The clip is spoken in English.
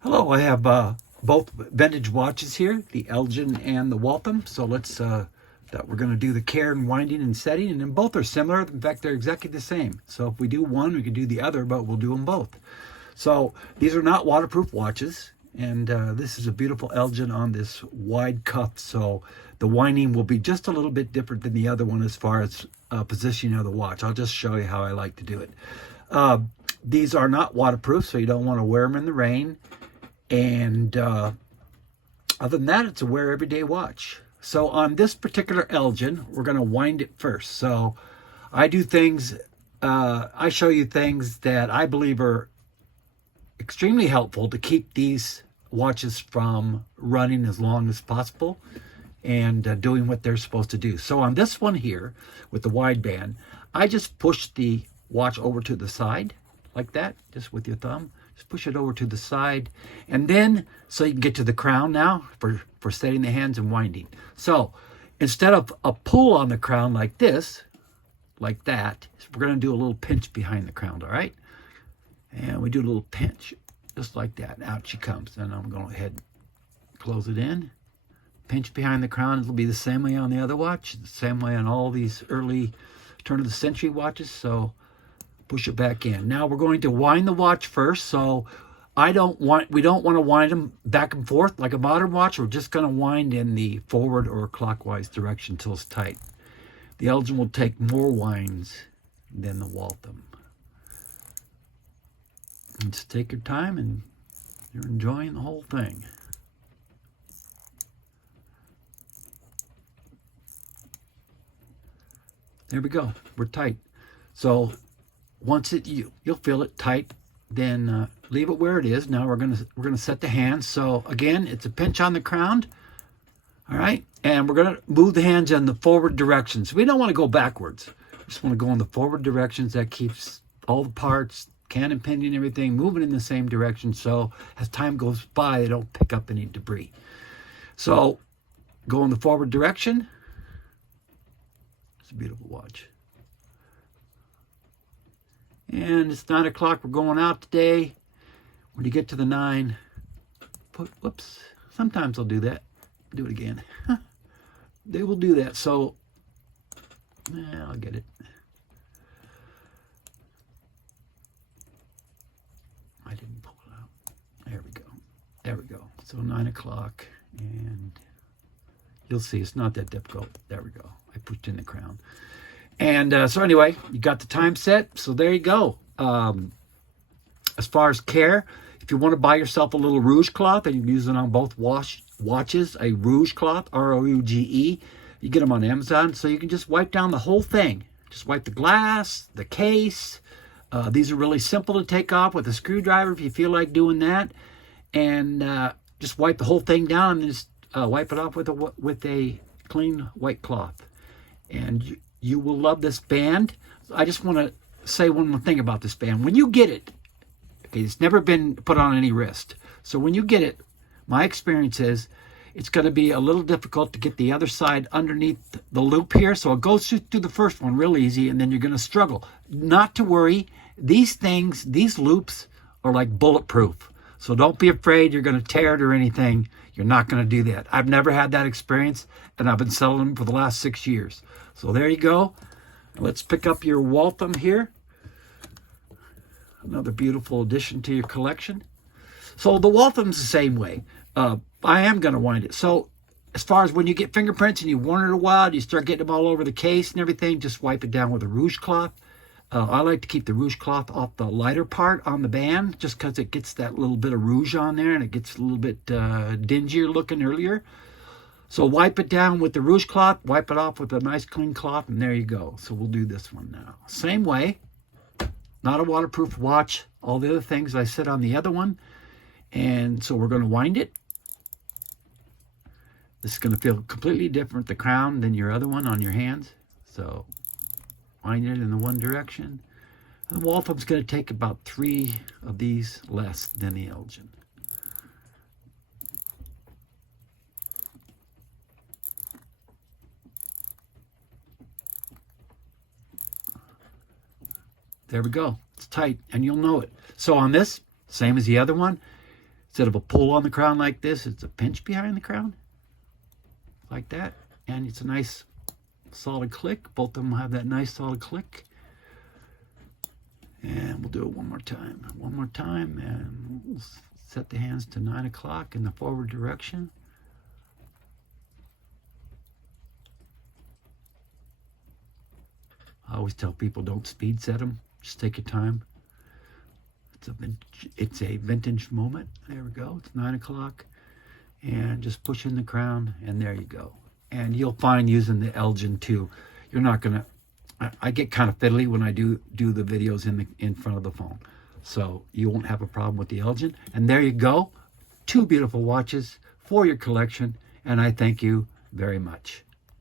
Hello, I have both vintage watches here, the Elgin and the Waltham. So we're going to do the care and winding and setting, and then both are similar. In fact, they're exactly the same. So if we do one, we can do the other, but we'll do them both. So these are not waterproof watches, and this is a beautiful Elgin on this wide cuff. So the winding will be just a little bit different than the other one as far as positioning of the watch. I'll just show you how I like to do it. These are not waterproof, so you don't want to wear them in the rain. And other than that, it's a wear everyday watch. So on this particular Elgin, we're going to wind it first. So I do things, I show you things that I believe are extremely helpful to keep these watches from running as long as possible and doing what they're supposed to do. So on this one here with the wideband, I just push the watch over to the side like that, just with your thumb. Just push it over to the side, and then so you can get to the crown now for setting the hands and winding. So instead of a pull on the crown like this, like that, we're going to do a little pinch behind the crown, all right? And we do a little pinch, just like that. Out she comes. And I'm going to go ahead and close it in. Pinch behind the crown. It'll be the same way on the other watch, the same way on all these early turn of the century watches. So push it back in. Now we're going to wind the watch first. So we don't want to wind them back and forth like a modern watch. We're just going to wind in the forward or clockwise direction until it's tight. The Elgin will take more winds than the Waltham. And just take your time, and you're enjoying the whole thing. There we go. We're tight. So once you'll feel it tight, then leave it where it is. Now we're gonna set the hands. So again, it's a pinch on the crown, all right, and we're gonna move the hands in the forward directions. We don't want to go backwards. We just want to go in the forward directions. That keeps all the parts, can and pinion, everything moving in the same direction. So as time goes by, they don't pick up any debris. So go in the forward direction. It's a beautiful watch. And it's 9 o'clock. We're going out today. When you get to the 9, whoops. Sometimes I'll do that. Do it again. They will do that. So, I'll get it. I didn't pull it out. There we go. There we go. So 9 o'clock. And you'll see it's not that difficult. There we go. I pushed in the crown. And so anyway, you got the time set. So there you go. As far as care, if you want to buy yourself a little rouge cloth, and you can use it on both watches, a rouge cloth, R-O-U-G-E. You get them on Amazon. So you can just wipe down the whole thing. Just wipe the glass, the case. These are really simple to take off with a screwdriver if you feel like doing that. And just wipe the whole thing down and just wipe it off with a clean white cloth. And you will love this band. I just want to say one more thing about this band. When you get it, okay, it's never been put on any wrist. So when you get it, my experience is it's going to be a little difficult to get the other side underneath the loop here. So it goes through the first one real easy, and then you're going to struggle. Not to worry. These loops are like bulletproof. So don't be afraid you're going to tear it or anything. You're not going to do that. I've never had that experience, and I've been selling them for the last 6 years. So there you go. Let's pick up your Waltham here. Another beautiful addition to your collection. So the Waltham's the same way. I am going to wind it. So as far as when you get fingerprints and you've worn it a while, you start getting them all over the case and everything, just wipe it down with a rouge cloth. I like to keep the rouge cloth off the lighter part on the band, just because it gets that little bit of rouge on there and it gets a little bit dingier looking earlier. So wipe it down with the rouge cloth, wipe it off with a nice clean cloth, and there you go. So we'll do this one now. Same way, not a waterproof watch, all the other things I said on the other one. And so we're going to wind it. This is going to feel completely different, the crown, than your other one on your hands. So wind it in the one direction. The Waltham's going to take about 3 of these less than the Elgin. There we go. It's tight, and you'll know it. So on this, same as the other one, Instead of a pull on the crown like this, it's a pinch behind the crown, like that. And it's a nice solid click. Both of them have that nice solid click. And we'll do it one more time. One more time, and we'll set the hands to 9 o'clock in the forward direction. I always tell people, don't speed set them. Just take your time. It's a vintage moment. There we go. It's 9 o'clock. And just push in the crown, and there you go. And you'll find using the Elgin too, you're not going to, I get kind of fiddly when I do the videos in front of the phone. So you won't have a problem with the Elgin. And there you go. 2 beautiful watches for your collection. And I thank you very much.